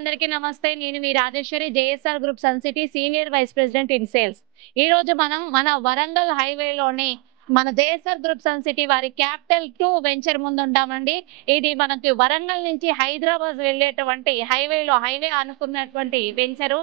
అందరికీ నమస్తే. నేను మీ Rajeshwari, JSR group Sun City senior vice president in sales. ఈ రోజు మనం మన వరంగల్ హైవేలోని మన జేఎస్ఆర్ గ్రూప్ సన్ సిటీ వారి క్యాపిటల్ 2 వెంచర్ ముందు ఉంటామండి. ఇది మనకి వరంగల్ నుంచి హైదరాబాద్ వెళ్ళేటువంటి హైవే అనుకున్నటువంటి వెంచరు.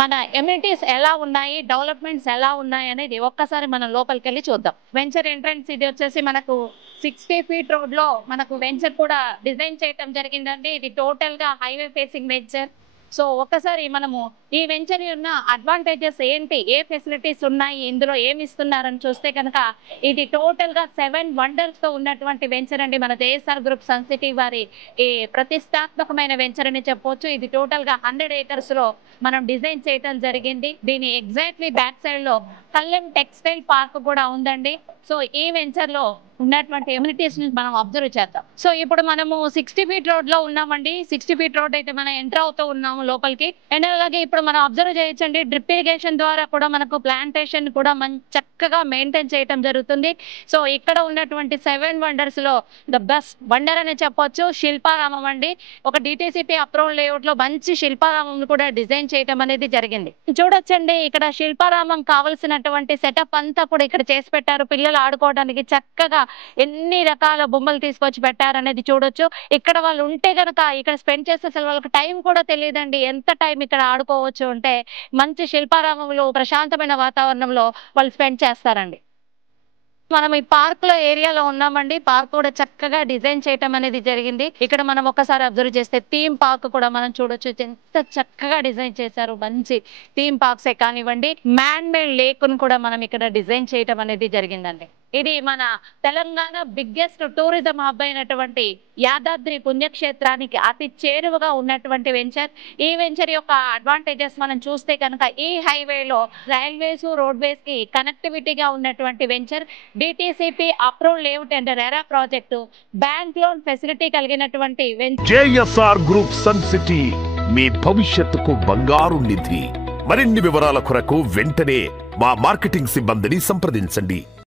మన ఎమ్యూనిటీస్ ఎలా ఉన్నాయి, డెవలప్మెంట్స్ ఎలా ఉన్నాయి అనేది ఒక్కసారి మనం లోపలికి వెళ్ళి చూద్దాం. వెంచర్ ఎంట్రన్స్ ఇది వచ్చేసి మనకు 60 ఫీట్ రోడ్ లో మనకు వెంచర్ కూడా డిజైన్ చేయటం జరిగిందండి. ఇది టోటల్ గా హైవే ఫేసింగ్ వెంచర్. సో ఒక్కసారి మనము ఈ వెంచర్ ఉన్న అడ్వాంటేజెస్ ఏంటి, ఏ ఫెసిలిటీస్ ఉన్నాయి, ఇందులో ఏమి ఇస్తున్నారని చూస్తే కనుక ఇది టోటల్ గా 7 వండర్స్ తో ఉన్నటువంటి వెంచర్ అండి. మన జేఎస్ఆర్ గ్రూప్ సన్ సిటీ వారి ఈ ప్రతిష్టాత్మకమైన వెంచర్ అని చెప్పొచ్చు. ఇది టోటల్ గా 100 acres లో మనం డిజైన్ చేయడం జరిగింది. దీని ఎగ్జాక్ట్లీ బ్యాక్ సైడ్ లో కళ్యాణ్ టెక్స్టైల్ పార్క్ కూడా ఉందండి. సో ఈ వెంచర్ లో ఉన్నటువంటి ఎమ్యూనిటీస్ ని మనం అబ్జర్వ్ చేద్దాం. సో ఇప్పుడు మనము 60 ఫీట్ రోడ్ లో ఉన్నామండి. 60 ఫీట్ రోడ్ అయితే మనం ఎంటర్ అవుతూ ఉన్నాము లోపలికి. అండ్ అలాగే ఇప్పుడు మనం అబ్జర్వ్ చేయొచ్చండి, డ్రిప్ ఇరిగేషన్ ద్వారా కూడా మనకు ప్లాంటేషన్ కూడా చక్కగా మెయింటైన్ చేయడం జరుగుతుంది. సో ఇక్కడ ఉన్నటువంటి 7 వండర్స్ లో ద బెస్ట్ వండర్ అని చెప్పొచ్చు శిల్పారామం అండి. ఒక డిటిసిపి అప్రూవల్ లేఅవుట్ లో మంచి శిల్పారామం కూడా డిజైన్ చేయడం అనేది జరిగింది. చూడొచ్చండి, ఇక్కడ శిల్పారామం కావలసినటువంటి సెటప్ అంతా కూడా ఇక్కడ చేసి పెట్టారు. పిల్లలు ఆడుకోవడానికి చక్కగా ఎన్ని రకాల బొమ్మలు తీసుకొచ్చి పెట్టారనేది చూడొచ్చు. ఇక్కడ వాళ్ళు ఉంటే కనుక ఇక్కడ స్పెండ్ చేస్తే అసలు వాళ్ళకి టైం కూడా తెలియదండి. ఎంత టైం ఇక్కడ ఆడుకోవచ్చు అంటే మంచి శిల్పారామంలో ప్రశాంతమైన వాతావరణంలో వాళ్ళు స్పెండ్ చేస్తారండి. మనం ఈ పార్క్ లో ఏరియాలో ఉన్నామండి. పార్క్ కూడా చక్కగా డిజైన్ చేయటం అనేది జరిగింది. ఇక్కడ మనం ఒకసారి అబ్జర్వ్ చేస్తే థీమ్ పార్క్ కూడా మనం చూడొచ్చు. ఎంత చక్కగా డిజైన్ చేశారు. మంచి థీమ్ పార్క్సే కానివ్వండి, మ్యాన్ మేడ్ లేక్ ను కూడా మనం ఇక్కడ డిజైన్ చేయటం అనేది జరిగిందండి. ఇది మన తెలంగాణ బిగ్గెస్ట్ టూరిజం హబ్ అయినటువంటి యాదాద్రి పుణ్యక్షేత్రానికి అతి చేరువగా ఉన్నటువంటి వెంచర్. ఈ వెంచర్ యొక్క అడ్వాంటేజెస్ మనం చూస్తే కనుక ఈ హైవేలో రైల్వేస్, రోడ్వేస్ కి కనెక్టివిటీగా ఉన్నటువంటి venture, DTCP approval layout and RERA project, bank loan facility కలిగినటువంటి venture. JSR group Sun City మీ భవిష్యత్తుకు బంగారు నిధి. మరిన్ని వివరాల కొరకు వెంటనే మా మార్కెటింగ్ సిబ్బందిని సంప్రదించండి.